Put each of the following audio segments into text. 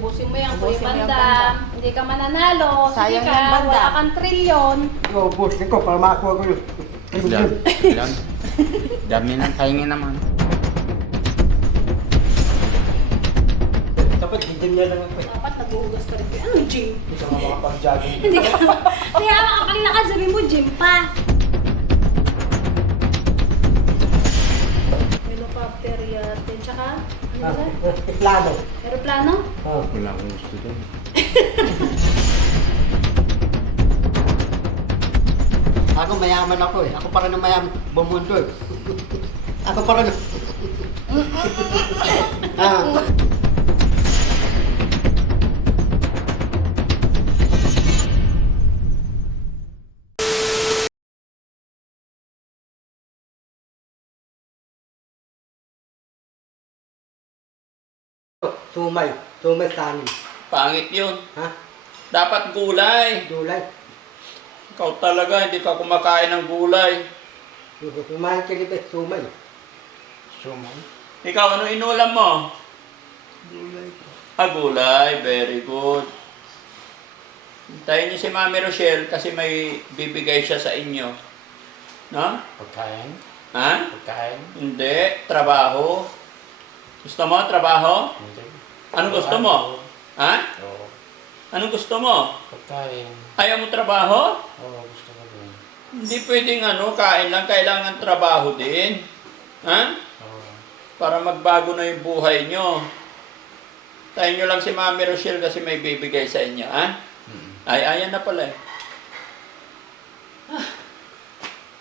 ubusin mo yan, Ubusin Kuya mo yung Bandam. Bandam. Hindi ka mananalo. Sayang Sige yung ka, Bandam. wala kang trilyon. Ubusin ko para makakuha ko yung trilyon. Ilan? Dami ng kaingin naman. Dapat gym niya lang ako. Dapat nag-uugas ka rin. Anong gym? Hindi ka makapag-jogging. Hindi ka. Kaya makapaglakad, sabi mo, gym pa. Helicopter yatin. Tsaka, ano ba? Plano. Aeroplano? Oh. Wala akong gusto doon. Ako mayaman ako eh. Ako para na mayaman bumundo eh. Ako para na... ah. Sumay. Sumay sa amin. Pangit yun. Ha? Dapat gulay. Dulay. Ikaw talaga, hindi ka kumakain ng gulay. Kumain ka nito, sumay. Sumay? Ikaw, ano inulam mo? Dulay. Gulay. Very good. Hintayin niyo si Mami Rochelle kasi may bibigay siya sa inyo. No? Pagkain? Ha? Pagkain? Hindi. Trabaho. Gusto mo trabaho? Hindi. Anong gusto mo? Ha? Oo. Anong gusto mo? Pagkain? Ayaw mo trabaho? Oo, gusto ko din. Hindi pwedeng kain lang. Kailangan trabaho din. Ha? Oo. Para magbago na yung buhay nyo. Tayo nyo lang si Mami Rochelle kasi may bibigay sa inyo, ha? Ay, ayan na pala eh.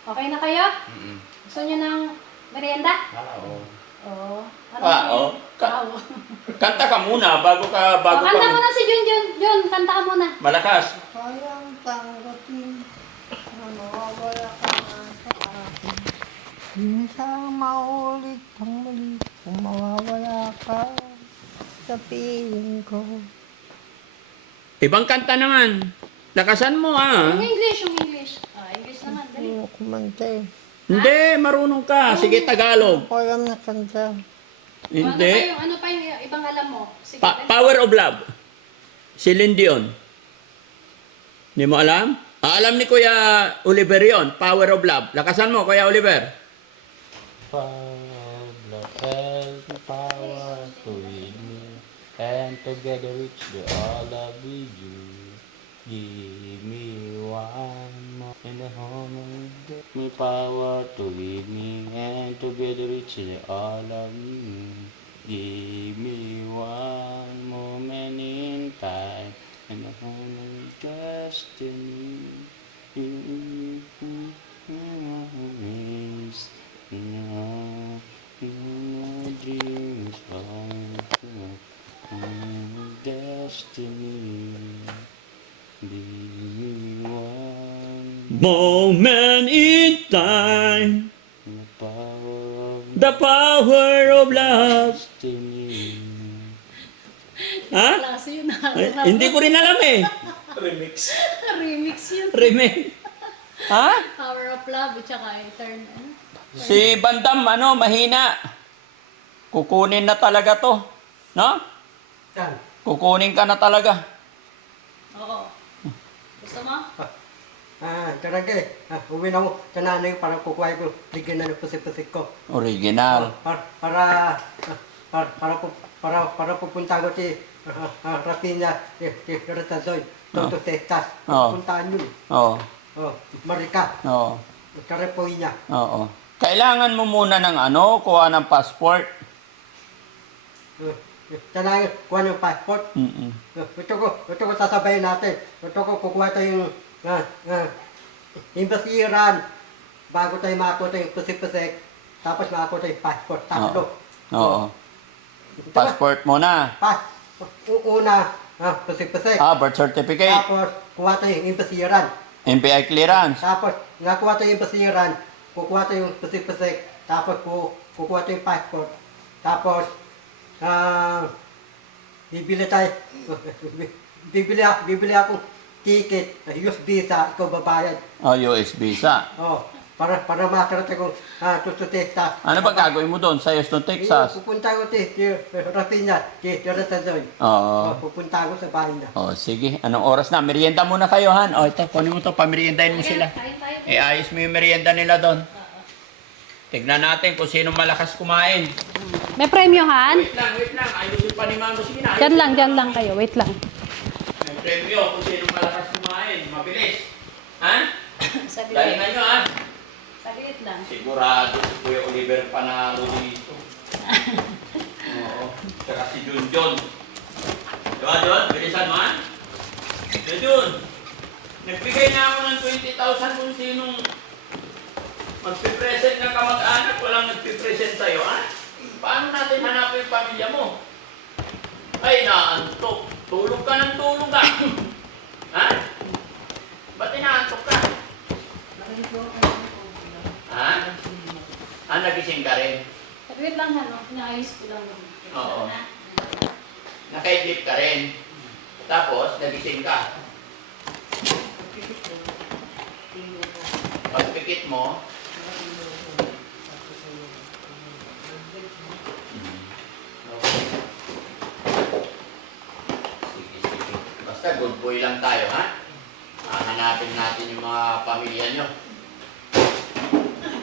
Okay na kayo? Mm-mm. Gusto niyo ng merienda? Oo. Oo. Oo. Kanta ka muna bago ka Kanta mo na si Jun. Jun, kanta ka muna. Malakas. Kayang tanggapin na mawawala ka sa akin. Minsan maulit ang muli kung mawawala ka sa piling ko. Ibang kanta naman. Lakasan mo, ha? Yung English. English naman, dali. Ano kumanta eh. Hindi, marunong ka. Sige, Tagalog. Ako alam na kanta. Hindi. Ano pa yung ibang alam mo? Sige, dali. Power of Love. Celine Dion. Hindi mo alam? Alam ni Kuya Oliver yon. Power of Love. Lakasan mo, Kuya Oliver. Power, blood, help, power to lead me, and together reach the all of you. Give me one more in the home. Give me power to lead me, and together reach the all of you. Give me one moment in time, and the home of destiny. No, no dreams of destiny. Be one. Moment in time. The power The power of of love. destiny. Ha? Klase yun. Ay, hindi ko rin alam eh. Remix. Remix yun. Remake. Ha? Power of Love, at saka Eternal. Si Bandam, mahina. Kukunin na talaga to. No? Yan. Kukunin ka na talaga. Oo. Gusto mo? Talaga eh. Uwi na ako sa nanay para kukuha ko. Ligyan na ng pusik-pusik ko. Original. Para pupunta ko si Rapinya, si Retazoy, Toto Testas. Oh. Puntaan yun. Oo. Oh, Marika, Oo. Karepoy niya. Oo. Kailangan mo muna ng kuha ng passport. Kailangan kuha ng passport. Mm-mm. Ito ko sasabayin natin. Ito ko kukuha tayo yung imbasiran bago tayo makakuha tayo yung pusik-pusik. Tapos makakuha tayo yung passport. Tatlo. Oo. Passport muna. Una, pusik-pusik. Birth certificate. Tapos kuha tayo yung imbasiran. NBI clearance. Tapos nakuha tayo yung imbasiran. Kukuha tayo yung pusik-pusik. Tapos kukuha tayo yung passport. Tapos bibili tayo. Bibili ako ticket, US visa, ikaw babayad. US visa. Oh. para makarating ko to Texas. Ano ba gagawin mo doon sa Houston, Texas? Pupunta ko si Rapina, si Jonathan Zoy. Oo. Pupunta ko sa bahay na. Oh, sige. Anong oras na? Merienda muna kayo, Han. Oh, ito, kunin mo to, pameriendahin mo sila. Kain tayo. Ayos mo yung merienda nila doon. Tignan natin kung sino malakas kumain. May premyohan? Wait lang. Ayusin pa ni Mamo. Sige na. Diyan lang kayo. Wait lang. May premyo kung sino malakas kumain. Mabilis. Ha? Saglit. Galingan nyo, ha? Saglit lang. Sigurado si Kuya Oliver panalo dito. Oo. Saka si Junjun. Diba, Jun? Bilisan mo, ha? Jun, nagbigay na ako ng 20,000 kung sinong magpipresent ng kamag-anak. Walang nagpipresent sa'yo, ha? Paano natin hanapin yung pamilya mo? Ay, naantok. Tulog ka ng tulog, ha? Ha? Ba't inaantok ka? Ha? Nagising ka rin? Saglit lang, ano? Naayos ko lang. Oo. Nakaidlip ka rin. Tapos, nagising ka. Pagpikit mo, sige. Basta good boy lang tayo, ha? Hanapin natin yung mga pamilya nyo.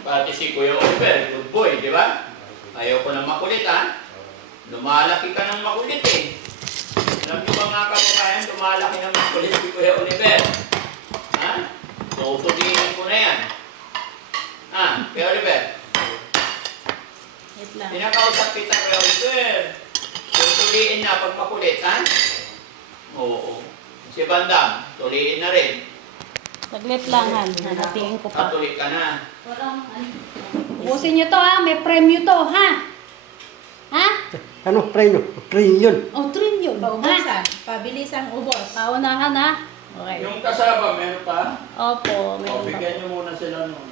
Pati si Kuya Oliver, good boy, di ba? Ayoko na makulit, ha? Lumalaki ka ng makulit, eh. Alam niyo ba mga kababayan, lumalaki ng makulit si Kuya Oliver? Ha? Tutuliin ko na yan. Ha? Kuya Oliver? Wait lang. Pinakausap kita, Kuya Oliver. Tutuliin na pag makulit, ha? Oo. Si Bandam, tuliin na rin. Saglit lang, Han. Hanatingin ko pa. Tuloy ka na. Walang, ano. Ubusin nyo to, ha? May premyo to, ha? Ha? Ano, premyo? Trillion. Oh, trillion. Ha? Paubusan. Pabilisang ubos. Paunahan, ha? Okay. Yung kasama, meron pa? Opo, O, meron pa. bigyan niyo muna sila nun.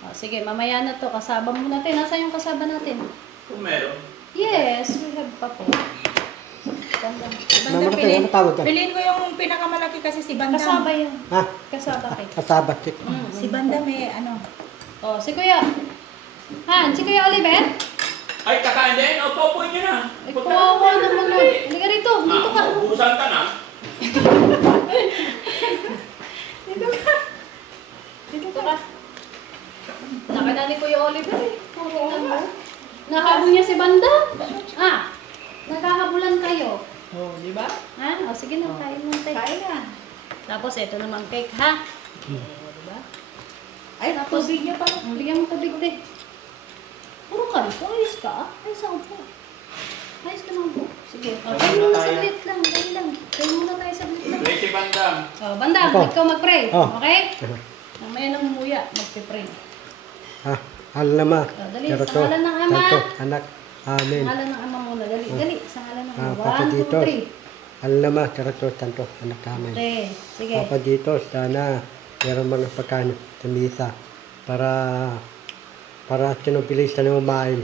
Oh, sige, mamaya na to. Kasaba mo natin. Nasaan yung kasaba natin? Kung meron. Yes, we have pa po. Ganda. Banda, Mamalaki, piliin. ano tawag ka? Piliin ko yung pinakamalaki kasi si Banda. Kasaba yan. Ha? Kasaba kayo. Kasabat si. Si Banda may ano. Oh, si Kuya. Han, si Kuya Oliver. Ay, kakain din. O, popoy niyo na. Ay, kawawa naman nun. Halika rito. Dito ka. Maubusan ka na. Dito ka. Dito ka. Nakita ni Kuya Oliver eh. Tingnan mo. Nahabol niya si Banda. Naghahabulan kayo. Oh, di ba? Ha? O sige na, kain mo tayo. Kain na. Tapos ito naman cake, ha? Di ba? Ay, Tapos- tubig niyo pa. Bigyan mo tubig din. Puro ka rito. Ayos ka. Ayos ako po. Ayos ka naman po. Sige. O, kain muna saglit lang. Kain lang. Kain muna tayo saglit lang. May si Bandam. O, Banda, Ako. ikaw mag-pray. Oh. Okay? Mamaya nang umuya, magpe-pray. Ha? Alama. Dali, Pero sa to, ngalan ng Ama. tanto, anak. Sa Amen. ngalan ng Ama muna. Dali, dali. Sa ngalan ng Ama. Papa 1, 2, dito. 3. Alama, pero to, tanto, anak. Amen. Okay. Sige. Papa dito, sana meron mga pagkain sa misa para sinubilis na umain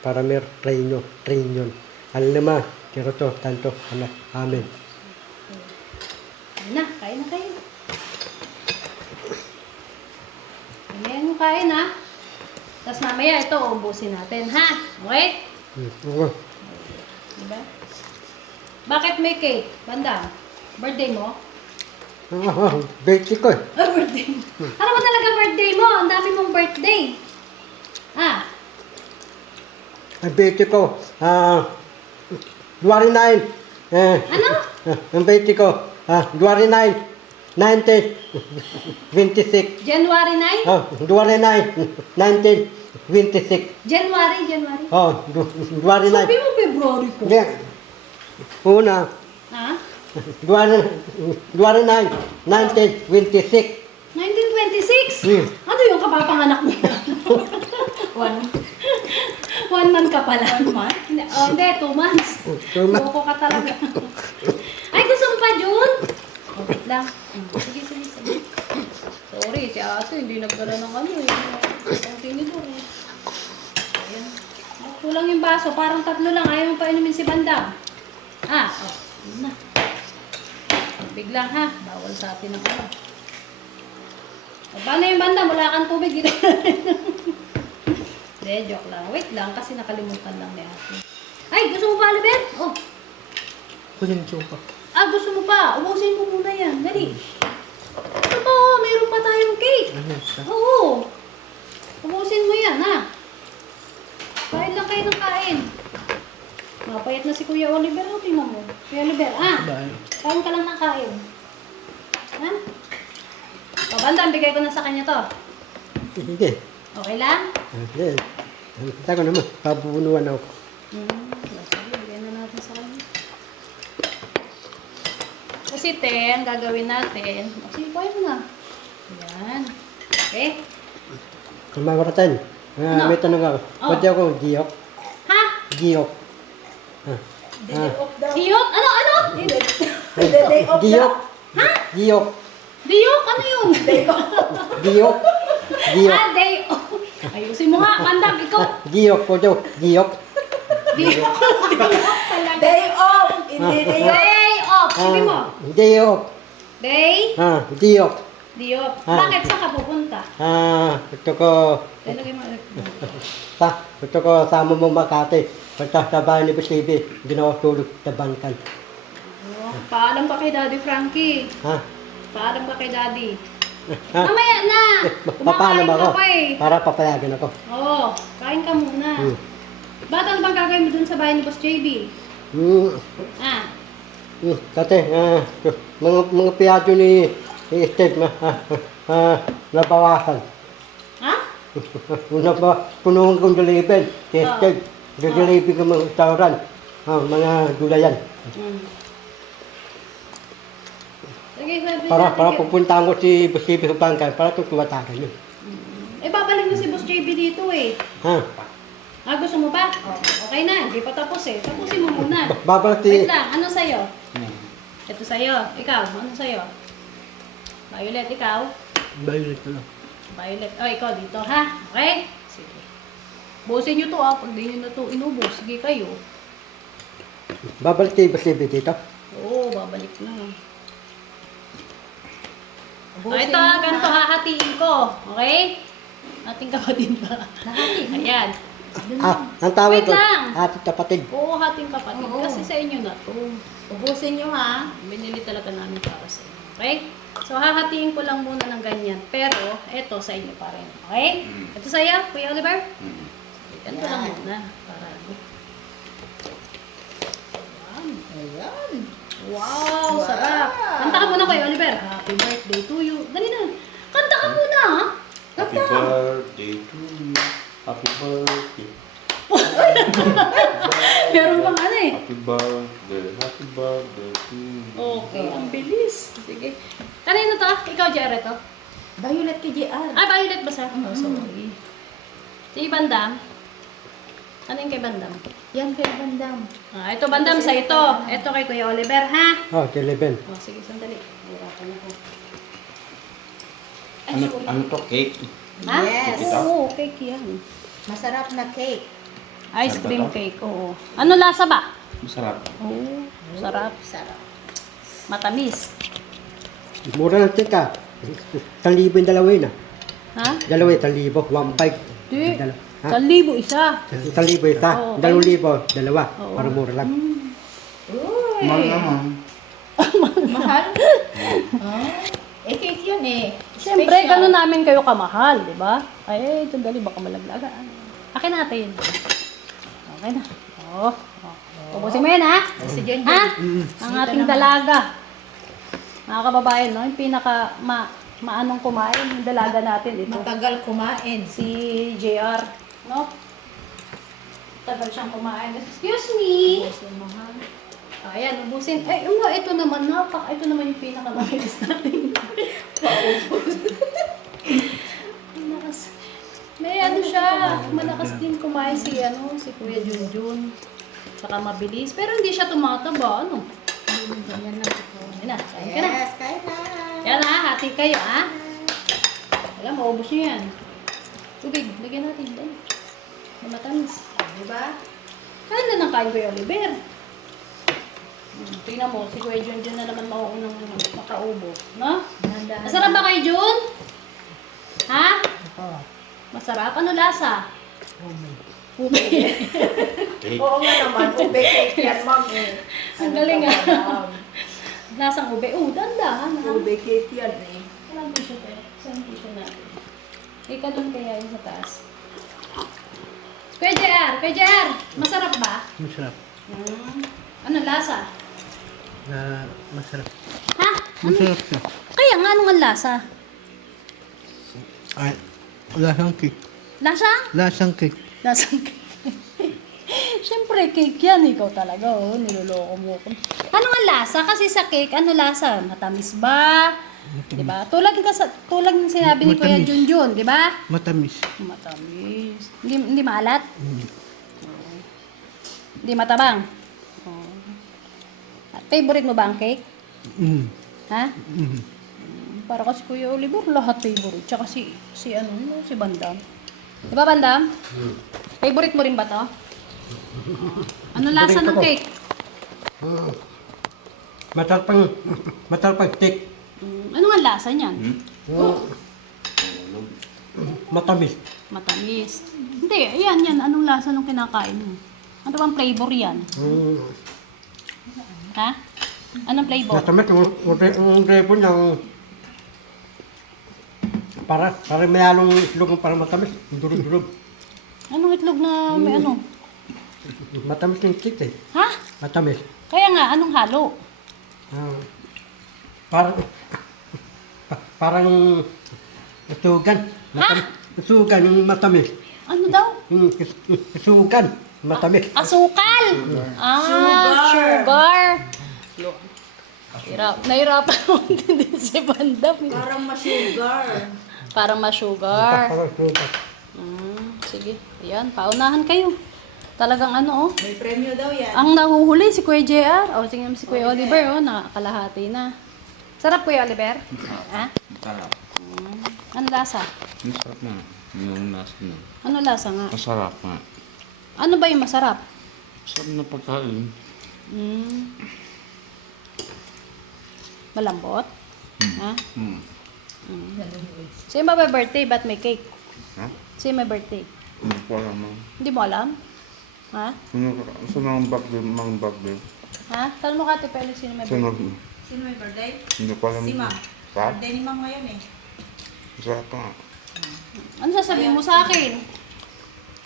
para may trinyon. Alama, pero to, tanto, anak. Amen. Kain na. Kain na kayo. Mamaya nyo kain, ha? Tapos mamaya ito, ubusin natin, ha? Okay? Oo. Diba? Bakit may cake? Banda, birthday mo? Birthday ko. Birthday mo. Ano ba talaga birthday mo? Ang dami mong birthday. Ang birthday ko, January 9. Ano? Ang birthday ko, January 9, 1926. January 9? January 9, 1926. January. January 9. Sabi mo February ko. Hindi. Una, Ha? January 9, 1926. 1926? Ano yung kapapanganak mo? 1 month ka pala. 1 month? Hindi, 2 months. 2 months. Loko ka talaga. Ay, gusto mo pa, Jun? Wait lang. Sige. Sorry, si Ato hindi nagdala ng ano eh. Ang tinidor eh. Ayan. Kulang yung baso, parang 3 lang. Ayaw mo pa inumin si Bandam. Yun na. Biglang ha, bawal sa atin ang ano. Paano yung banda? Wala kang tubig dito. Hindi, joke lang. Wait lang, kasi nakalimutan lang ni ate. Ay, gusto mo pa, Oliver? Oh. Kunin yung pa. Ah, gusto mo pa? Ubusin mo muna yan. Dali. Ito pa, mayroon pa tayong cake. Ano? Oo. Ubusin mo yan, ha? Kain lang kayo ng kain. Mapayat na si Kuya Oliver. O, tingnan mo. Kuya Oliver, kain ka lang ng kain. Ha? O, banda, bigay ko na sa kanya to. Hindi. Okay lang? Hindi. Kita ko naman, pabunuan ako. Sige, bigyan na natin sa kanya. Kasi, ang gagawin natin. Sige, kaya mo na. Ayan. Okay? Kumamaratan. Ano? May tanong ako. Oh. Pwede akong giyok? Ha? Giyok. Day off daw. Diyok? Ano? Ano? Day off Giyok. Ha? Giyok. Diyok? Ano yun? Giyok. Giyok. Ah, day off. Ayusin mo nga, bandam, ikaw. Giyok po daw. Giyok. Diyok. Day off. Hindi day off. Day off. Sabi mo. Giyok. Day? Giyok. Diyok. Ah. Bakit? Saan ka pupunta? Gusto ko, Talagay mo. gusto ko sama mo Makati. Pagka sa bahay ni Bisibi, hindi na ako tulog sa bangkan. Oh, paalam ka kay Daddy Frankie. Ha? Paalam ka kay Daddy. Ha? Mamaya na. Papalam Kumakain ako. ka pa eh. Para papayagan ako. Oo, kain ka muna. Hmm. Ba't ano bang gagawin mo dun sa bahay ni Boss JB? Ah, Kasi, mga piyado ni Steve nabawasan. ha? Punuhan kong delivery. Si Oh. Steve, delivery ko mga restaurant. Mga gulayan. Sige, sabi Para natin. pupuntahan ko si Bisibi sa bangkan para tutuwatagan yun. Eh, babalik na si Boss JB dito eh. Ha? Ah, gusto mo pa? Oh, okay na, hindi pa tapos eh. Tapusin mo muna. Babalik Wait si... lang, ano sa'yo? Ito sa'yo. Ikaw, ano sa'yo? Violet, ikaw? Violet na lang. Violet. Oh, ikaw dito, ha? Okay? Sige. Busin nyo to, ah. Pag di nyo na to inubos, sige kayo. Babalik si Bisibi dito. Oo, babalik na. Ubusin ito, mo, ganito ha? hahatiin ko. Okay? Ating kapatid ba? Nahati. Ayan. Ang tawag Wait ko, lang. ati kapatid. Oo, hating kapatid. Oo. Kasi sa inyo na to. Ubusin nyo ha. Binili talaga namin para sa inyo. Okay? So, hahatiin ko lang muna ng ganyan. Pero, ito sa inyo pa rin. Okay? Ito sa'yo, Kuya Oliver? Ganito lang Yan. muna. Para ano. Ayan. Ayan. Wow, Wow. sarap. Kanta ka muna, Kuya Oliver. Happy birthday to you. Dali na. Kanta ka muna, ha? Happy birthday to you. Happy birthday. Meron bang ano eh? Happy birthday to you. Okay, ang bilis. Sige. Kanino to? Ikaw, Jared, to? Violet kay JR. Ah, Violet ba sa? Oh, sorry. Si Bandam. Ano yung kay Bandam? Yan kay Bandam. Ah, ito Bandam sa ito. Ito kay Kuya Oliver, ha? Oh, si Leben. Oh, sige, sandali. Hirapan ako. Ay, Ano, sorry. ano to? Cake? Ha? Yes. Oo, cake yan. Masarap na cake. Ice Sarap cream ba to? cake, oo. Ano lasa ba? Masarap. Oo, sarap. Sarap. Matamis. Mura ng tika. 1,000 yung dalawa yun. Ha? Dalawa 1,000. 1,500. Di. Dalawa. Ha? 1,000 isa. 1,000 isa. Oo, 2,000. Dalawa. Oo. Para mura lang. Uy. Mahal naman. Mahal? Eh, cake yun eh. Siyempre, Special. gano'n namin kayo kamahal, di ba? Ay, sandali, baka malaglagaan. Akin natin. Okay na. Oh. Ubusin mo yan, ha? Si Jen Ha? Jen. Ang ating dalaga. Mga kababayan, no? Yung pinaka maanong kumain, yung dalaga natin ito. Matagal kumain. Si JR, no? Tagal siyang kumain. Excuse me. Ubusin mo ha. Ayan, ubusin. Eh, ito naman, ito naman yung pinakamabilis natin. Malakas. May ano siya, malakas din kumain si Kuya Junjun. Saka mabilis. Pero hindi siya tumataba, ano? Ganyan lang ito. Ayun na, kain ka na. Yes, kain na. Yan ha, hati kayo ha. Alam, maubos nyo yan. Tubig, lagyan natin. Dahil. Matamis. Diba? Kain na ng kain Kuya Oliver. Tingnan mo, si Kuya Junjun na naman mauunang makaubos. No? Dahan-dahan. Masarap ba kay Jun? Ha? Oo. Masarap? Ano lasa? Ube. Ube. Oo nga naman, ube cake yan, ma'am eh. Ang galing ah. ma'am? Lasang ube. Dandahan ha. Ube cake yan eh. Walang tissue tayo. Saan tissue natin? Ika doon kaya yung sa taas. Kuya JR, masarap ba? Masarap. Ano lasa? Masarap. Ha? Ano? Masarap siya. Kaya nga, anong ang lasa? Ay, lasang cake. Lasa? Lasang cake. Lasang cake. Siyempre, cake yan. Ikaw talaga, oh. Niloloko mo ko. Ano ang lasa? Kasi sa cake, ano lasa? Matamis ba? Diba? Tulad ng sinabi ni Kuya Matamis. Junjun, di ba? Matamis. Matamis. Hindi maalat? Hindi matabang? Oh. At favorite mo ba ang cake? Mm. Ha? Mm. Para kasi Kuya Oliver, lahat favorite. Tsaka si Bandam. Di ba, Bandam? Favorite mo rin ba to? Ano lasa ng cake? Matalpang cake. Ano nga lasa niyan? Matamis. Matamis. Hindi, yan. Anong lasa nung kinakain mo? Ano bang flavor yan? Ha? Anong flavor? Matamis. Ang repo ng... Para may halong itlog para matamis. Durog-durog. Anong itlog na may ano? Matamis yung cake eh. Ha? Matamis. Kaya nga, anong halo? Parang isugan. Isugan yung matamis. Ano daw? Yung isugan. Matamis. Asukal! Sugar! Nahirapan ako din si Bandam. Parang ma-sugar. Parang ma-sugar. Parang isugan. Sige, ayan, paunahan kayo. Talagang ano, oh. May premyo daw yan. Ang nahuhuli si Kuya JR. O, tingnan mo si Kuya Oliver, oh, nakakalahati na. Sarap, Kuya Oliver? Ha? Masarap. Ano lasa? Masarap nga. Yung lasa na. Ano lasa nga? Masarap nga. Ano ba yung masarap? Masarap na pagkain. Malambot? Ha? Mm. Sa'yo ba birthday? Ba't may cake? Ha? Sa'yo may birthday? Hindi ko alam. Hindi mo alam? Ha? Saan ang bagay? Mga bagay? Ha? Tanong mo ka, Ate Felix, sino may Saan birthday? ang... Sino may birthday? Hindi ko alam. Si Ma'am. Ha? Birthday ni Ma'am ngayon eh. Masarap nga. Ano sasabihin mo sa akin?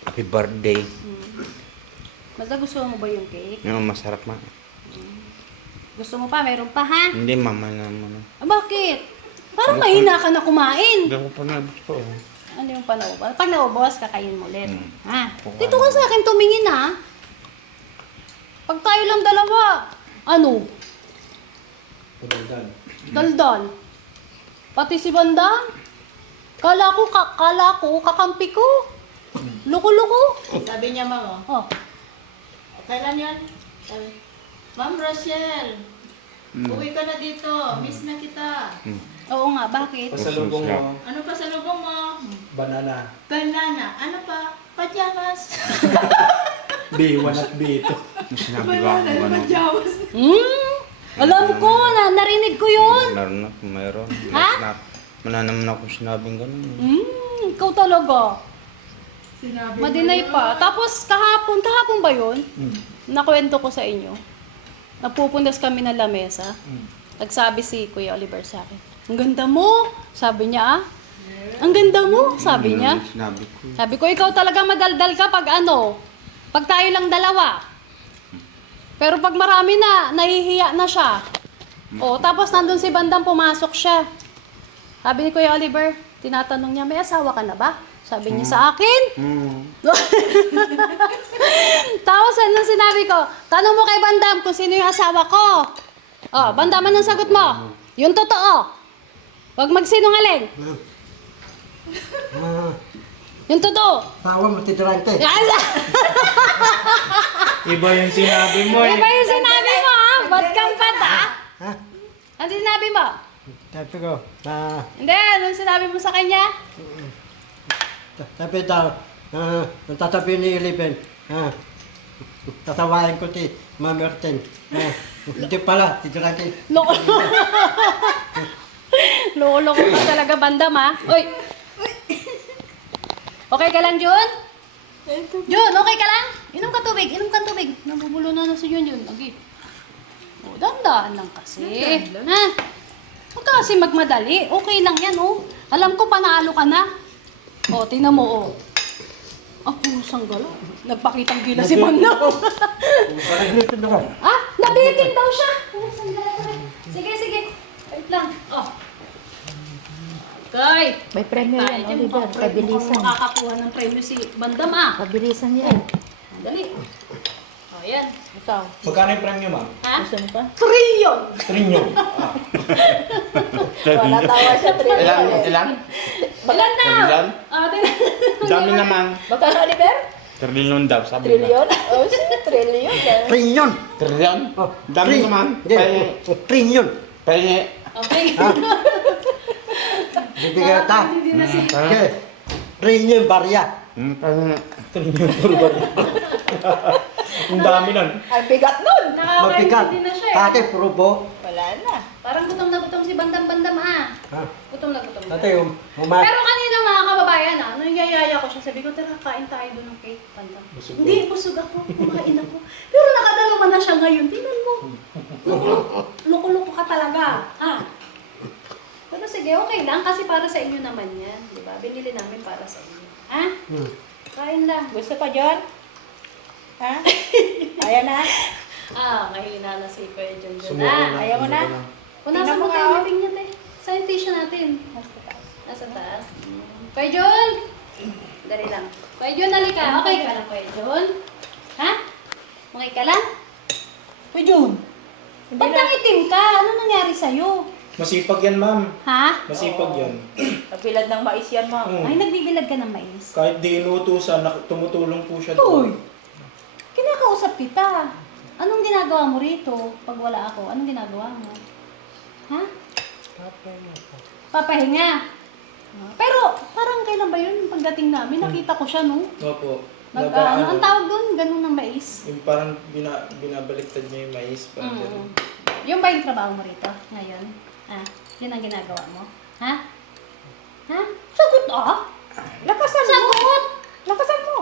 Happy birthday. Basta gusto mo ba yung cake? Yung masarap nga. Gusto mo pa? Meron pa, ha? Hindi, mama naman. Bakit? Parang mahina ka na kumain. Hindi ko pa nabos ko. Ano yung panaubos? Pag naubos, kakain mo ulit. Ha? Dito ka sa akin tumingin, ha? Pag tayo lang dalawa, ano? Daldal. Pati si Bandang. Kala ko, kakampi ko. Loko-loko. Sabi niya, Ma'am, oh. Oh. Kailan yan? Sabi, Ma'am Rochelle, uwi ka na dito. Miss na kita. Oo nga, bakit? Pasalubong mo. Ano pa sa lubong mo? Banana. Banana. Ano pa? Pajamas. B1 at B2. Sinabi ko ako gano'n. Pajamas. Alam ko, narinig ko yun. Meron na kung mayroon. Ha? Wala naman ako sinabing gano'n. Ikaw talaga. Sinabi Madinay pa. Tapos kahapon ba yun? Nakwento ko sa inyo. Napupundas kami ng lamesa. Nagsabi si Kuya Oliver sa akin, ang ganda mo. Sabi niya, ang ganda mo. Sabi niya. Sinabi ko. Sabi ko, ikaw talaga madaldal ka pag ano. Pag tayo lang dalawa. Pero pag marami na, nahihiya na siya. O, tapos nandun si Bandang, pumasok siya. Sabi ni Kuya Oliver, tinatanong niya, may asawa ka na ba? Sabi niya sa akin. Tapos ano sinabi ko, tanong mo kay Bandam kung sino yung asawa ko. Oh, Bandam, anong sagot mo? Yung totoo. Huwag magsinungaling. Yung totoo. Tawa mo, titirante. Iba yung sinabi mo Iba yung sinabi mo, ha? Ba't kang pata? Ha? Ano sinabi mo? Sabi ko, Hindi, anong sinabi mo sa kanya? sabi daw, ang tatabi ni Eleven, tatawain ko si Ma'am Erten. Hindi pala, titirante. Loko. Loko ka talaga, Bandam, ha? Uy! Okay ka lang, Jun? Jun, okay ka lang? Inom ka tubig, Nabubulo na si Jun. Okay. O, dandaan lang kasi. Ha? Huwag ka kasi magmadali. Okay lang yan, oh. Alam ko, panalo ka na. O, tingnan mo, oh. Pusang gala. Nagpakitang gila si Manong. Dito na ka. Nabitin daw siya. Pusang gala. Sige. Wait lang. Oh. Okay. May premyo yan, Oliver. Pabilisan. Makakakuha ng premyo si Bandam, Pabilisan yan. Dali. O, yan. Ikaw. Magkano yung premyo, ma'am? Ha? Gusto mo pa? Trillion! Trillion. Wala tawa siya. Ilan? Ilan daw? Ilan? Dami Diba? naman. Magkano, Oliver? Trillion daw, sabi Trillion? Oh, trillion. Trillion. Trillion? Oh, Dami naman. Trillion. Pahingi. Okay. Bibigyan ka. Hindi na si... Okay. Trillion barya. Pahingi. Trillion puro ba? Ang dami nun. Ang bigat nun. Magbigat. Nakakaintindi na siya eh. Tate, prubo. Wala na. Parang gutom na gutom si Bandam-Bandam, Ha? Gutom na gutom. Tate, umay. Pero kanina mga kababayan, nung yayaya ko siya, sabi ko, tara, kain tayo doon ng cake, Bandam. Busog Hindi, busog ako, kumain ako. Pero nakadalawa na siya ngayon, tingnan mo. Loko-loko ka talaga. Pero sige, okay lang, kasi para sa inyo naman yan. Di ba? Binili namin para sa inyo. Kain lang. Gusto pa, John? Ha? Ayan na. Mahina na si Kuya John. Sumuko na. Ayaw mo na? Punasan Tingnan mo mo tayo nga, meeting niya, te. Sa yung tissue natin. Nasa taas. Kuya John! Dali lang. Kuya John, halika. Okay ka lang, Kuya John? Ha? Okay ka lang? Kuya John. Ba't nangitim ka? Ano nangyari sa'yo? Masipag yan, ma'am. Ha? Masipag yan. Kapilad ng mais yan, ma'am. Ay, nagbibilad ka ng mais. Kahit di inutusan, tumutulong po siya Uy! doon. Kinakausap kita. Anong ginagawa mo rito pag wala ako? Anong ginagawa mo? Ha? Papahinga. Pero parang kailan ba yun? Yung pagdating namin, nakita ko siya, no? Opo. Ang tawag doon, ganun ng mais. Yung parang binabaliktad niya yung mais. Parang ganun. Yung ba yung trabaho mo rito ngayon? Yun ang ginagawa mo? Ha? Sagot Lakasan mo. Sagot! Lakasan mo.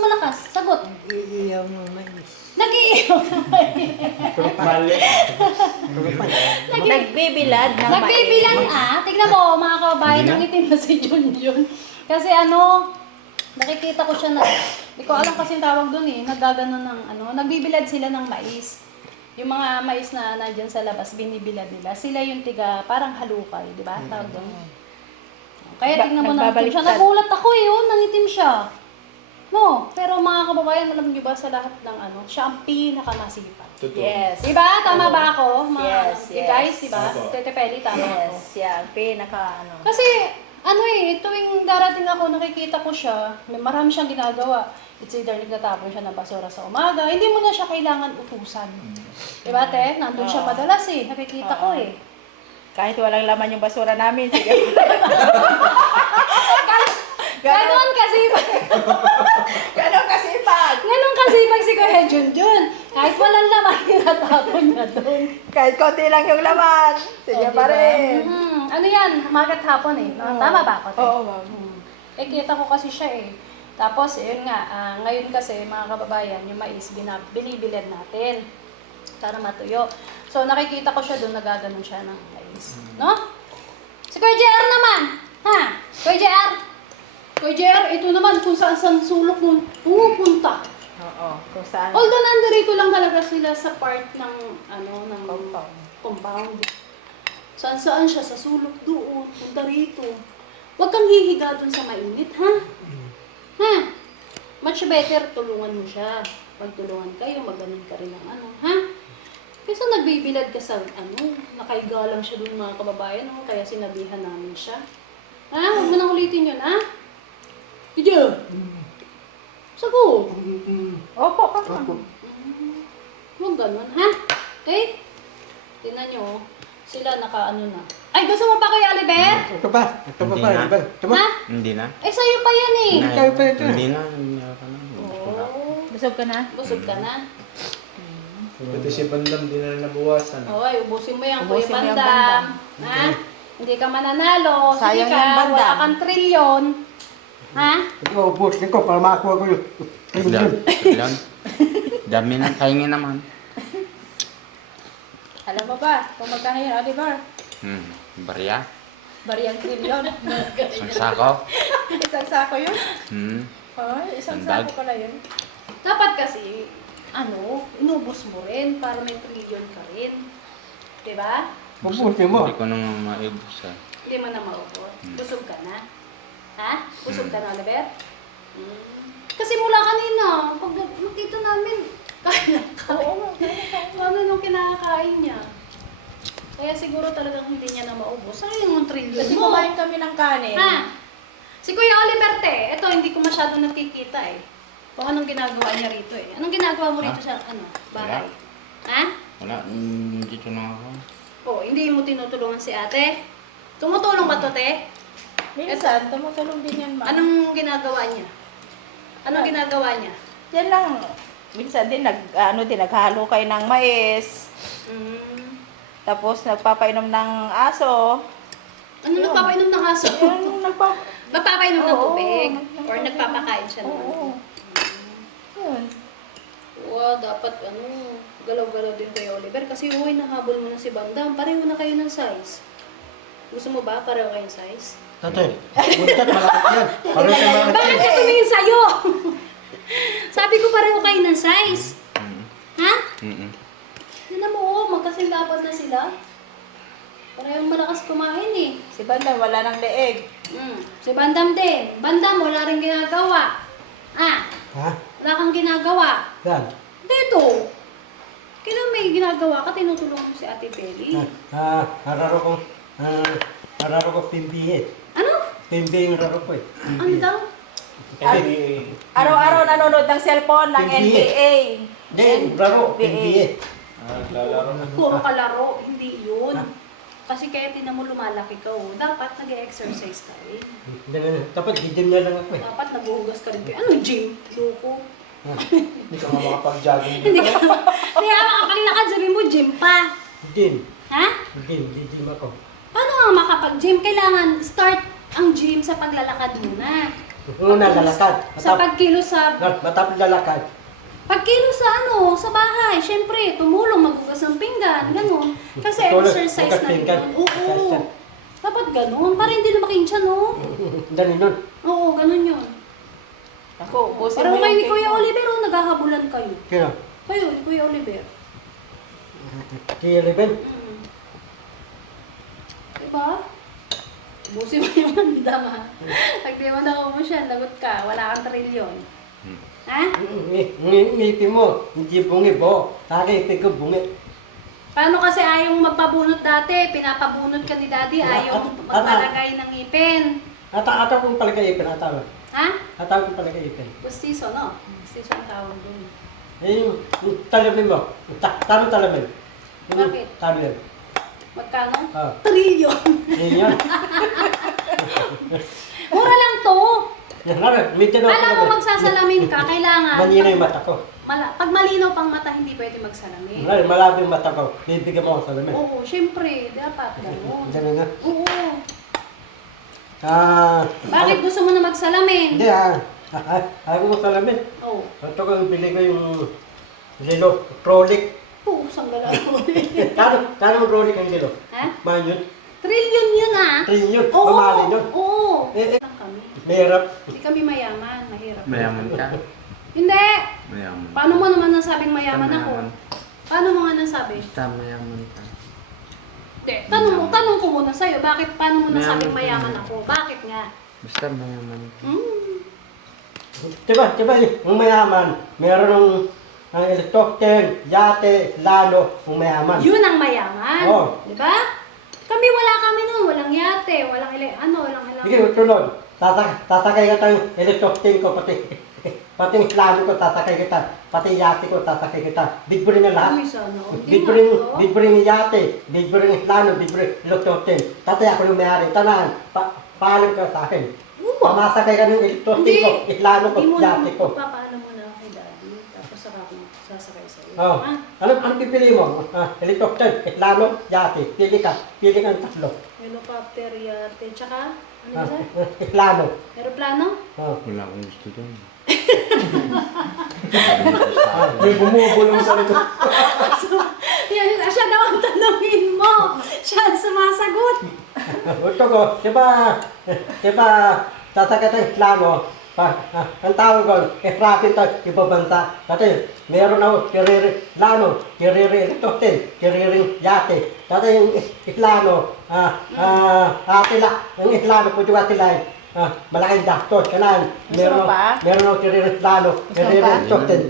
Malakas. Sagot. Iiyaw ng mais. Nag-iiyaw ng mais. Mali. Nagbibilad ng mais. Nagbibilang tignan mo mga kababayan, nangitim na si Junjun. Kasi nakikita ko siya na, hindi ko alam kasi tawag doon nagagano ng nagbibilad sila ng mais. Yung mga mais na nandyan sa labas, binibilad nila. Sila yung parang halukay, di ba? Tawag doon. Kaya tingnan mo nangitim siya. Nagulat ako nangitim siya. No, pero mga kababayan, alam niyo ba sa lahat ng siya ang pinakamasipag. Totoo. Yes. Diba? Tama ba ako? Yes. Guys, diba? Opo. Tete Peli, tama ako. Yes, yan. Kasi, tuwing darating ako, nakikita ko siya, may marami siyang ginagawa. It's either nagtatapon siya ng basura sa umaga, hindi mo na siya kailangan utusan. Diba, te? Nandun siya madalas nakikita ko Kahit walang laman yung basura namin, sige. Ganon kasipag. Ganon kasipag. Ganon kasipag si Kuya Junjun. Kahit walang laman, tinatapon niya doon. Kahit konti lang yung laman. Sige pa rin. Ano yan? Magat hapon Tama ba ako, te? Oo, ma'am. Kita ko kasi siya Tapos, yun nga, ngayon kasi, mga kababayan, yung mais, binibilad natin para matuyo. So, nakikita ko siya doon, nagaganon siya ng mais. No? Si Kuya JR naman! Kuya JR! Kuya JR, ito naman kung saan sulok mo pupunta. Oo, kung saan. Although, nandito lang talaga sila sa part ng, ng compound. Saan siya, sa sulok doon, punta rito. Huwag kang hihiga doon sa mainit, Much better, tulungan mo siya. Magtulungan kayo, maganon ka rin ng Kasi nagbibilad ka sa, nakaiga lang siya doon mga kababayan, kaya sinabihan namin siya. Huwag mo nang ulitin yun, Ija! Sagot! Opo, ma'am. Huwag ganun, Okay? Tingnan nyo, sila na. Ay, gusto mo pa Kuya Oliver? Ito pa. Ito Hindi pa. na. Ito pa. Hindi na. Sa'yo pa yan Ikaw pa ito. Hindi na. Hindi ako na. Busog ka na? Busog ka na. Pati si Bandam, di na nabawasan. Hoy, ubusin mo yan, Kuya Ubusin mo yung Bandam. Hindi ka mananalo. Sige Sayang ka, yung Bandam. wala kang trilyon. Ha? Iuubusin ko para makakuha ko yung trillion. Ilan? Dami ng kaingin naman. Alam mo ba kung magkano yun, Oliver? Barya? Bariyang trilyon. Ang sako? Isang sako yun? Oh, isang Ang bag. sako pala yun. Dapat kasi, inubos mo rin para may trillion ka rin. Diba? Ubusin mo. Hindi ko naman maibos Hindi mo na maubos. Busog ka na. Ha? Busog ka na, Oliver? Kasi mula kanina, pag nakita namin, kaya ka. Ano nung kinakain niya? Kaya siguro talagang hindi niya na maubos. Ano yung trillion Kasi mo? kumain kami ng kanin. Ha? Si Kuya Oliver, ito hindi ko masyado nakikita eh. Kung anong ginagawa niya rito eh. Anong ginagawa mo rito sa bahay? Ha? Wala, dito na ako. Oh, hindi mo tinutulungan si ate? Tumutulong ba to, te? Minsan, tumutulong din yan, ma. Anong ginagawa niya? Anong ginagawa niya? Yan lang. Minsan din, naghalo kayo ng mais. Tapos, nagpapainom ng aso. Ano nagpapainom ng aso? Yung Nagpapainom ng Oo, tubig? nagpapainom. Or nagpapakain siya naman? Oo. Yun. Wow, dapat galaw-galaw din kay Oliver. Kasi uy, nahabol mo na si Bandam. Pareho na kayo ng size. Gusto mo ba pareho kayong size? Tatay, buntat malaki yan. Parang sa mga Bakit ka tumingin sa'yo? Sabi ko pareho kayo ng size. Ha? Tignan mo, magkasing dapat na sila. Parehong malakas kumain eh. Si Banda, wala ng leeg. Si Bandam din. Bandam, wala rin ginagawa. Ha? Wala kang ginagawa. Yan. Dito. Kailan may ginagawa ka, tinutulungan mo si Ate Belly. Araro ko pimbihin. Ano? Pimbihin raro ko eh. Ano daw? Araw-araw nanonood ng cellphone ng NBA. NBA. Hindi, raro, pimbihin. Puro kalaro, hindi yun. Kasi kaya tinan mo lumalaki ka oh. Dapat nag-exercise ka rin. Dapat gym na lang ako eh. Dapat naghuhugas ka rin. Ano gym? Loko. Hindi ka nga makapag-jogging. Hindi ka makapaglakad, sabi mo gym pa. Gym. Ha? Gym ako. Paano nga makapag-gym? Kailangan start ang gym sa paglalakad muna. Una, lalakad. Sa pagkilos sa... Matapos lalakad. Pagkilos sa bahay. Siyempre, tumulong, maghugas ng pinggan, ganun. Kasi Tulog, exercise hugas na pinggan. yun. Oo. Dapat ganun. Para hindi lumaking siya, no? Dali nun. Oo, ganun yun. Ako, ubusin Parang mo kayo yung ni cake Kuya mo. Oliver, naghahabulan kayo. Kino? Kayo, ni Kuya Oliver. Si Eleven? Diba? Ubusin mo yung mandam, ha? Pag di mo nakuha siya, lagot ka. Wala kang trilyon. Ha? Ngipin mo, hindi bungi po. Sa akin, ipin ko bungi. Paano kasi ayaw mo magpabunot dati? Pinapabunot ka ni Daddy, ayaw mo magpalagay ng ngipin. Ataw kong palagay ipin, ataw. Ha? Ataw kong palagay ipin. Bustiso, no? Bustiso ang tawag dun. Eh, yung talamin mo. Tano talamin. Bakit? Talamin. Magkano? Ah. Trilyon. Yun yan. Mura lang to. Yan nga, may tinawag Alam mo, magsasalamin ka, kailangan. Manino yung mata ko. Pag malinaw pang mata, hindi pwede magsalamin. Malabo yung mata ko. Bibigyan mo ako sa lamin. Oo, syempre. Dapat ganun. Ganun nga. Oo. Bakit? Bakit gusto mo na magsalamin? Hindi ayaw mo sa lamin. Oo. Ito ko yung bili ko yung lilo, trollic. Oo, sanggala mo. Kano yung trollic ang lilo? Ha? Mahal yun. Trilyon yun ah. Trillion. Oo. Mamahalin yun. Oo. Lang kami. Mahirap. Hindi kami mayaman. Mahirap. Mayaman ka? Hindi. Mayaman. Paano mo naman nasabing mayaman ako? Mayaman. Paano mo nga nasabi? Basta mayaman ka. Hindi. Tanong ko muna sa'yo. Paano mo nasabing Mayaman ka. mayaman ako? Bakit nga? Basta mayaman ka. Diba, yung mayaman, meron ng helicopter, yate, lalo, yung mayaman. Yun ang mayaman. Oo. Di ba? Wala kami nun. Walang yate. Walang Sige, tunod. Sasakay kita yung helicopter ko, pati yung lalo ko, sasakay kita. Pati yate ko, sasakay kita. Bigburin na lahat. Uy, sana. Hindi nga to. Bigburin yung yate, bigburin yung lalo, bigburin yung helicopter. Pati ako yung mayari, tanahan, paalam ka sa akin. Pamasakay ka ng helicopter ko, iklano ko, Hindi mo yate ko. Papaalam mo na kay Daddy. Tapos saka ako sasakay sa'yo. Oh. Ano pipili mo? Helicopter, eklano, yate. Pili ka ng tatlo. Helicopter, yate, tsaka, ano Ah, ba? eklano. Aeroplano? Oh. Wala akong gusto doon. May bumubulong sa likod. Siya daw ang tanongin mo. Siya ang sumasagot. Gusto ko, di ba, sasakit ang eklano, ang tawag ko, traffic tayo, ibang bansa. Kasi meron ako, eklano, helicopter, yate. Kasi yung eklano, yung eklano po yung atila, malaking gastos. Kailangan, Gusto mo pa? meron ako eklano, helicopter,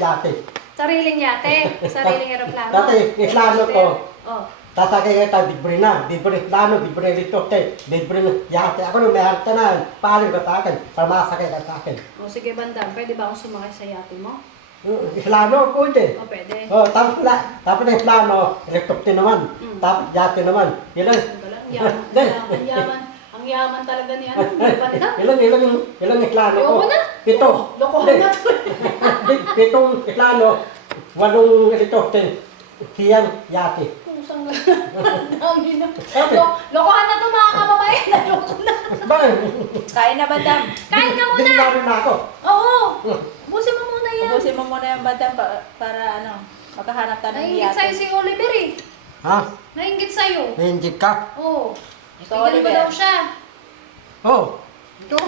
yate. Sariling yate. Sariling aeroplano. Dati, eklano ko, Oh. sasakay ka bibre na, bibre plano, bibre helicopter, bibre yate. Ako nung may harta na, paalim ka sa akin, para masakay ka sa akin. O sige, Bandam, pwede ba akong sumakay sa yate mo? Plano, pwede. O, pwede. Tapos na plano, helicopter naman, tapos yate naman. Ilan? Ang yaman. Ang yaman talaga ni ano, Bandam. Ilang plano ko? Ayoko na. Pito. Lokohan na. Pitong plano, 8 helicopter, siyang yate. Pusang ang dami na. Lokohan na to mga kababayan. Naloko na. Bakit? Kain na, Bandam. Kain ka muna. Binilaro na ako. Oo. Ubusin mo muna yan. Ubusin mo muna yung Bandam para ano, makahanap tayo ng Nainggit yate. sa'yo si Oliver eh. Ha? Nainggit sa'yo. Naindig ka? Oo. Ikaw, Tingnan mo Oliver. daw siya. Oh. Ito.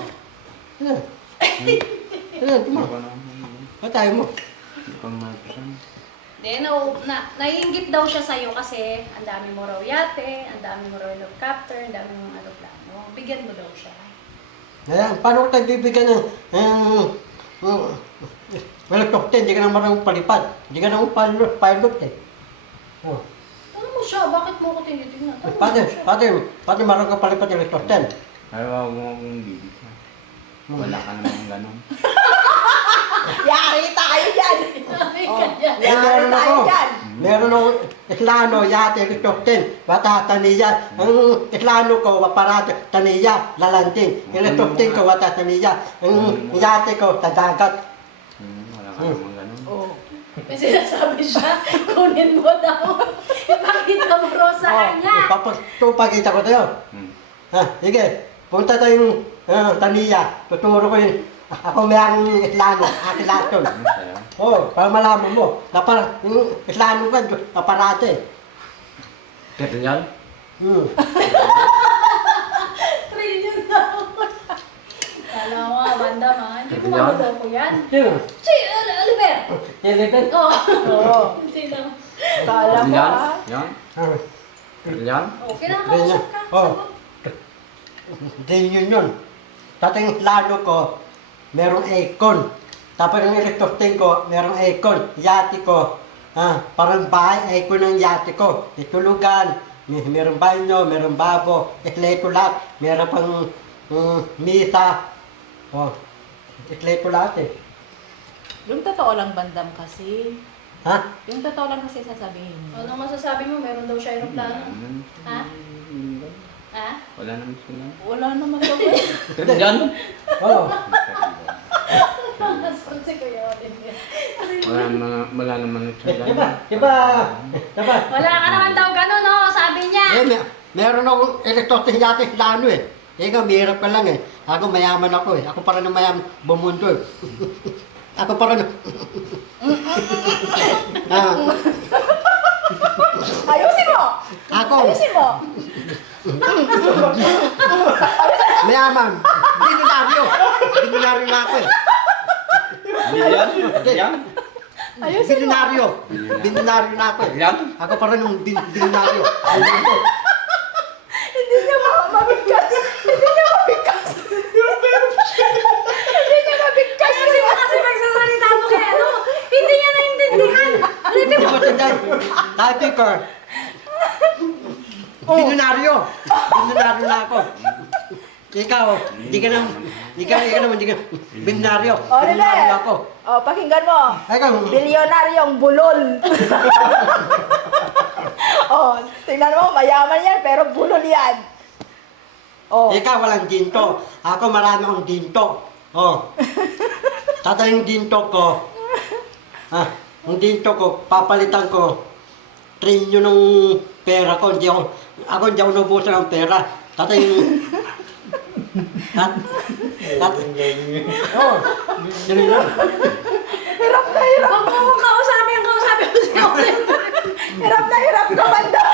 Ayan. Ayan, tuma. Patay mo. Then, naiinggit daw siya sa'yo kasi ang dami mo raw yate, ang dami mo raw helicopter, ang dami mo aeroplano. Bigyan mo daw siya. Ayan, paano ko tayo bibigyan ng helicopter? Hindi ka na marunong palipad. Hindi ka na pilot eh. Oh. Ano mo siya? Bakit mo ko tinitignan? Tanong mo siya. Pati marunong ka palipad ng helicopter. Ayaw mo akong bibig ka. Wala ka naman ganun. Yari tayo dyan! Eh, meron ako. Meron ako eklano, yate, helicopter, bata, taniya. Ang eklano ko, waparado, taniya, lalanting. Helicopter ko, wata, taniya. Ang yate ko, sa dagat. Wala ka naman ganun. Oo. May sinasabi siya, kunin mo daw. Ipakita mo raw sa kanya. Papakita ko tayo. Ha, sige. Punta tayong taniya. Tuturo ko yung ako may ang eklano, aking lahat yun. Masaya. Oo, para malaman mo. Yung eklano ka, aparate. Real? Trillion daw. Kala mo nga, banda ma. Hindi ko Yan. mamuloko yan. Sino? Si Oliver. Telepen? Oo. Oo. Sino? Kala mo Real? ah. Yan? Ah, Real? Oh, kinakausap ka. Oh. Sagot. yun. Tating eklano ko, merong aircon. Tapos yung helicopter ko, merong aircon. Yate ko, parang bahay, aircon ng yate ko. Itulugan, merong banyo, merong babo, ekleto lahat. Meron pang misa. Oh, ekleto lahat eh. Yung totoo lang, Bandam, kasi. Ha? Yung totoo lang kasi sasabihin mo. Ano masasabi mo? Meron daw siya aeroplano. Ha? Ha? Wala naman sila. Wala naman daw. Yan? Oo. Saan si Kuya Oliver? Wala naman sila. Diba? Wala ka naman daw ganun, no? Sabi niya. Meron akong helicopter yate eklano eh. Ikaw, mahirap ka lang eh. Ako mayaman ako eh. Ako para na mayaman bumundo eh. Ako para na... Ayusin mo! Ako, Ayusin mo! mayaman. Binaryo. Binaryo na ako eh. Yan? Yan? Ayusin mo! Binaryo. Binaryo na ako eh. Yan? Ako para nung binaryo. Hindi niya mabigkas! Hindi niya mabigkas! Hindi niya mabigkas! Kasi kasi magsasalita mo kaya, ano? Hindi niya naintindihan. Hindi ko tinday. Type ko. Binaryo. Binaryo na ako. Ikaw, hindi ka naman, binaryo. Binaryo ako. Oh, pakinggan mo. Ikaw, Bilyonaryong bulol. Oh, tingnan mo, mayaman yan, pero bulol yan. Oh. ikaw walang ginto. Ako marami akong ginto. Oh. Tata yung ginto ko. Ang dinto ko, papalitan ko. Trilyo ng pera ko. Hindi ako nabusan ng pera. Tatay yung... Oo. Ganun lang. Huwag mo kong kausapin mo si Oliver. Hirap na hirap ka, Bandam.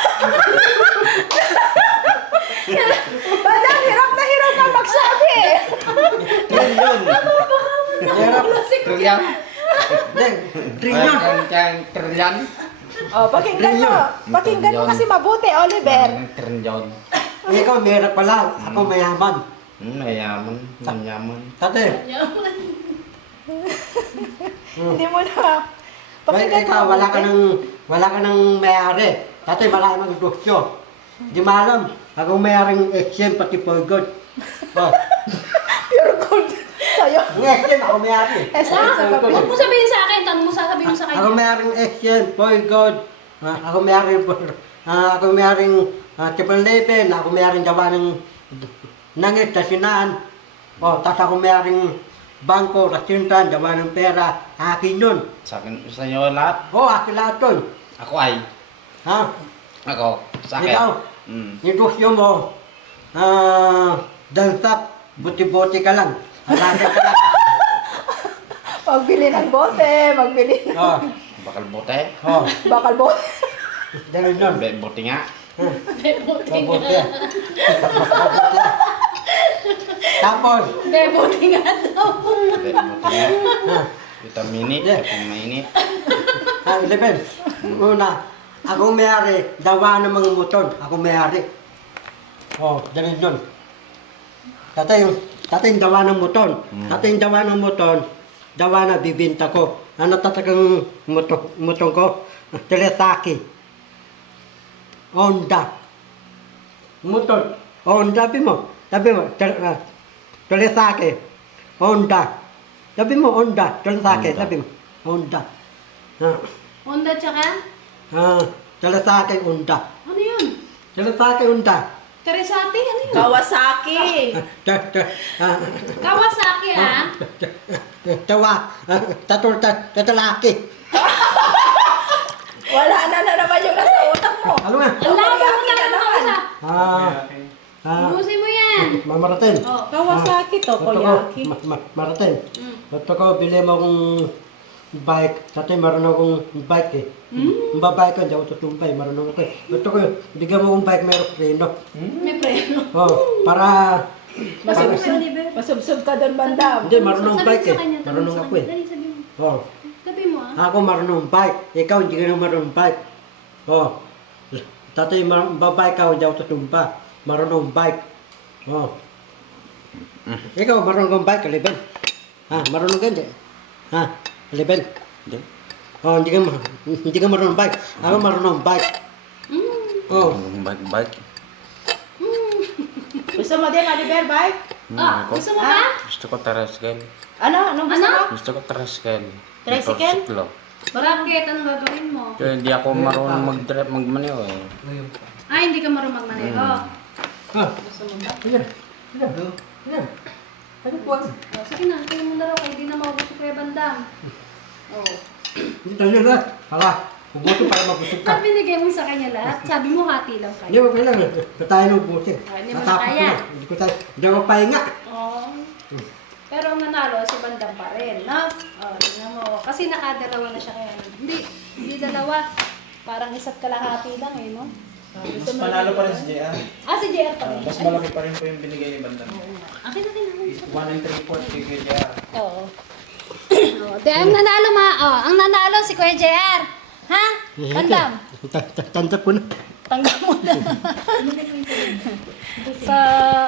Bandam, hirap na hirap ka magsabi. Trilyon. Hirap. Trilyon. Hindi, trilyon. Trilyon. Oh, pakinggan mo. Pakinggan mo kasi mabuti, Oliver. Trilyon. Ikaw, meron pala. Ako mayaman. Mayaman. Mayaman. Tatay. Hindi mo na. Pakinggan Ikaw, mo. wala ka ng mayari. Tatay, marami ng gusto. Di malam. Ako mayaring SM pati Poygon. Oh. Pure gold. Sa'yo. Yung SM, ako mayari. Huwag mo sabihin sa akin. Tanong mo sasabihin mo sa Ako kanya. mayaring SM, Poygon. Ako mayaring Triple Leven. Ako mayaring gawa ng estasyonaan. Oh, tapos ako mayaring bangko, rasyuntan, gawa ng pera. Akin yun. Sa akin, sa inyo lahat. Oh, akin lahat yun. Ako ay. Ha? Ako. Sa akin. Ikaw, Mm. yung gusto mo, dansap, buti-buti ka lang. Alagay ka lang. Magbili ng bote. Magbili ng Oh, Bakal bote. oh, bakal bote. ganun yun. Bote nga. Mabuti. Mabuti. Tapos, Bebote nga daw. Bote nga. ah, Vitaminit. Yeah. Kung mainit. 11. Una, ako may-ari, dawa ng mga motor. Ako may-ari. Oh, ganun yun. Tatay yung dawa ng motor. Tatay yung dawa ng motor, dawa na bibinta ko. Ano tatagang motor ko? Telesaki. Honda. Motor. Honda, sabi mo. Telesaki. Honda. Sabi mo, Honda. Telesaki. Honda. Sabi mo, Honda. Honda tsaka? Telesaki, Honda. Ano yun? Telesaki, Honda. Teresati? Ano yun? Kawasaki. Kawasaki ah. Tatalaki. Wala na naman yung nasa utak mo. Ano nga? Ang labo mo talaga ng kausap. Ubusin mo yan. Mamaratin. Oh. Kawasaki to, Koyaki. Maratin. Ito ko, bili mo akong bike. Tatay, meron akong bike eh. Babike ko, hindi ako tutumpay. Marunong ako eh. Ito ko, bigyan mo akong bike, meron preno. May preno. Oh, para... Masubsub. Masubsub ka doon, Bandam. Hindi, marunong Sabi bike mo sa eh. kanya, sabi mo Marunong sa ako kanya. eh. Dali, sabi mo. Oh. Sabi mo ah. Ako marunong bike. Ikaw hindi ka na marunong bike. Oh. Tatay, babike ka, hindi ako tutumpa. Marunong bike. Oh. Ikaw marunong bike, Liben. Ha, marunong ka hindi? Ha, Liben. Hindi. Oh, hindi ka marunong bike. Ako marunong bike. Oh. Bike. Gusto mo din, Oliver, bike? Ah, gusto mo ba? Gusto ko tricycle. Ano? Anong gusto Ano? mo? Gusto ko tricycle. Tricycle? Motorsiklo. Bakit? Anong gagawin mo? Kaya hindi ako marunong magmaneho eh. Ay, hindi ka marunong magmaneho. Ha, Gusto mo ba? yan. Yan. Ano po? Oh, sige na, kayo mo na raw. Kaya di na maubos si Kuya Bandam. Oh. Hindi tayo na. Hala, pubuto para mabusog ka. Ba't binigay mo sa kanya lahat? Sabi mo hati lang Hindi, kayo. wag lang. Tayo ng buti. Ah, hindi mo na Natapos ko kaya. na. Hindi ako pahinga. Oh. Pero ang nanalo si Bandam pa rin, no? Oh, tingnan mo. Kasi nakadalawa na siya kaya. Hindi dalawa. Parang isa't kalahati lang eh, no? Mas panalo pa rin si JR. Ah, si JR pa rin. Mas malaki pa rin po yung binigay ni Bandam. Akin. 1 and 3/4 kay JR. Oo. Oh, ang nanalo ang nanalo si Kuya JR. Ha? Bandam. Tanda ko na. Tanggap mo na. Sa...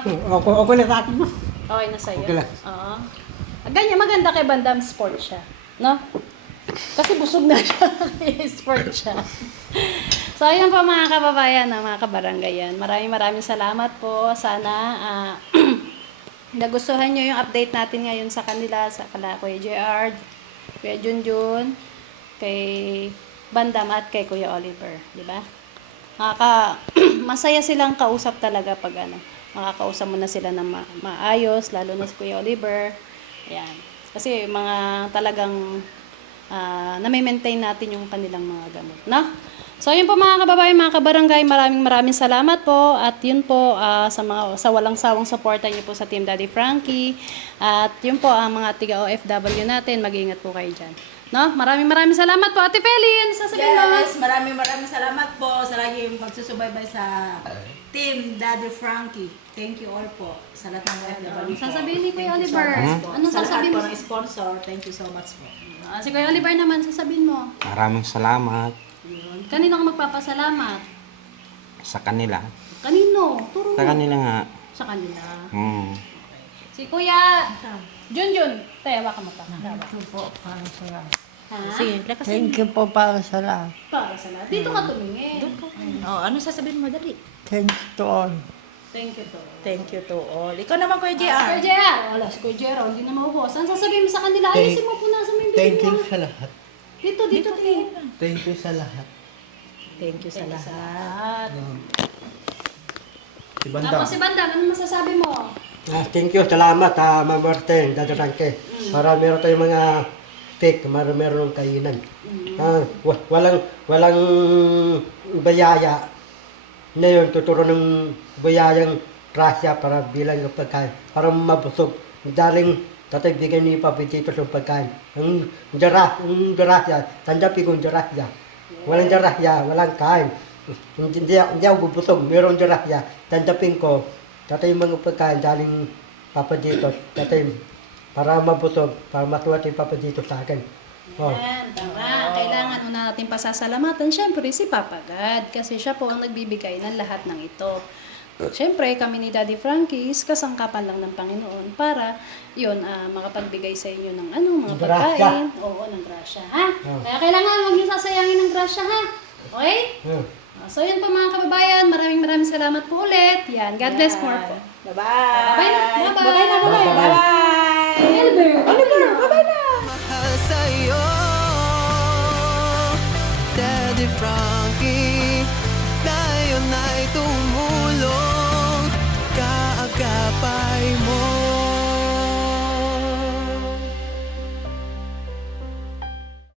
Ako na sa akin mo. Okay na sa'yo? Okay lang. Oo. Ganyan, maganda kay Bandam, sport siya. No? Kasi busog na siya. Sport siya. So, ayun po mga kababayan, mga kabaranggayan. Maraming salamat po. Sana nagustuhan nyo yung update natin ngayon sa kanila, sa kala Kuya JR, Kuya Junjun, kay Bandam at kay Kuya Oliver. Di ba? Masaya silang kausap talaga pag makakausap mo na sila ng maayos, lalo na si Kuya Oliver. Ayan. Kasi mga talagang na-maintain natin yung kanilang mga gamot, no? So, yun po mga kababayan, mga kabarangay, maraming salamat po. At yun po, sa walang sawang suporta niyo po sa Team Daddy Frankie. At yun po, ang mga tiga OFW natin, mag-iingat po kayo dyan. No? Maraming salamat po. Ate Feli, ano sasabihin mo? Yes, maraming salamat po sa lagi yung pagsusubaybay sa Team Daddy Frankie. Thank you all po sa lahat ng OFW po. Sasabihin ni Kuya Thank you so Oliver. much po. Anong Sa lahat sasabihin po mo? ng sponsor, thank you so much po. Si Kuya Oliver naman, sasabihin mo. Maraming salamat Yun. Kanino ka magpapasalamat? sa kanila. Kanino? Turo mo. Sa kanila nga. Sa kanila. Si Kuya Junjun. Tayo, waka mo pa. Ha? Sige, Thank you po para sa lahat. Para sa lahat. Dito ka tumingin. Oh, ano sasabihin mo dali? Thanks to all. Thank you to. Thank you to all. Ikaw naman, Kuya Si JR. Kuya JR. Wala, si Kuya JR. Hindi na maubos. Ano sasabihin mo sa kanila? Ayusin mo po na sa may bibig mo. sa lahat. Dito. Thank you sa lahat. Thank you sa lahat. Lahat. Si Tapos si Bandang, ano masasabi mo? Thank you, salamat Ma'am Martin, Daddy Frankie. Para meron tayong mga cake, meron kainan. Walang bayaya. Ngayon, tuturo ng bayayang grasya para bilang ng pagkain. Para mabusog. Daling tatay bigyan ni Papitito sa pagkain. Ang grasya, tanggapin kong grasya. Walang grasya, walang kain. Hindi ako bubusog, meron grasya. Tanggapin ko, tatay mga pagkain daling Papitito. Tatay, para mabusog, para matuwa si Papitito sa akin. Oh. Yan, tama. Kailangan una natin pasasalamatan, syempre, si Papa God. Kasi siya po ang nagbibigay ng lahat ng ito. Syempre, kami ni Daddy Frankie is kasangkapan lang ng Panginoon para yun, makapagbigay sa inyo ng mga Grasya. pagkain. Oo, ng grasya. Ha? Kaya kailangan huwag niyo sasayangin ng grasya, ha? Okay? So, yun po mga kababayan. Maraming salamat po ulit. Yan. God bless more po. Bye-bye. Bye-bye na. Bye-bye. Bye-bye. Oliver, bye-bye na. mahal sa'yo, Daddy Frankie.